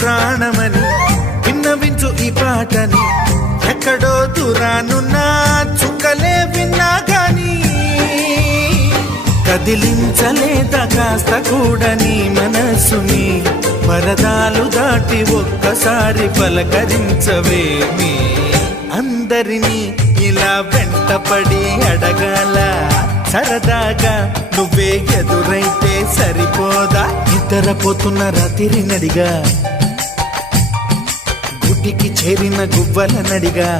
ప్రాణమని విన్నవించు ఈ పాటని ఎక్కడో దూరానున్నా చుక్కలే విన్నా గాని కదిలించలేదా కాస్త కూడా నీ మనసుని పరదాలు దాటి ఒక్కసారి పలకరించవేమి అందరినీ ఇలా వెంటపడి అడగాల సరదాగా నువ్వే ఎదురైతే సరిపోదా నిద్రపోతున్న రాత్రి నడిగా గుటికి చేరిన గువ్వల నడిగా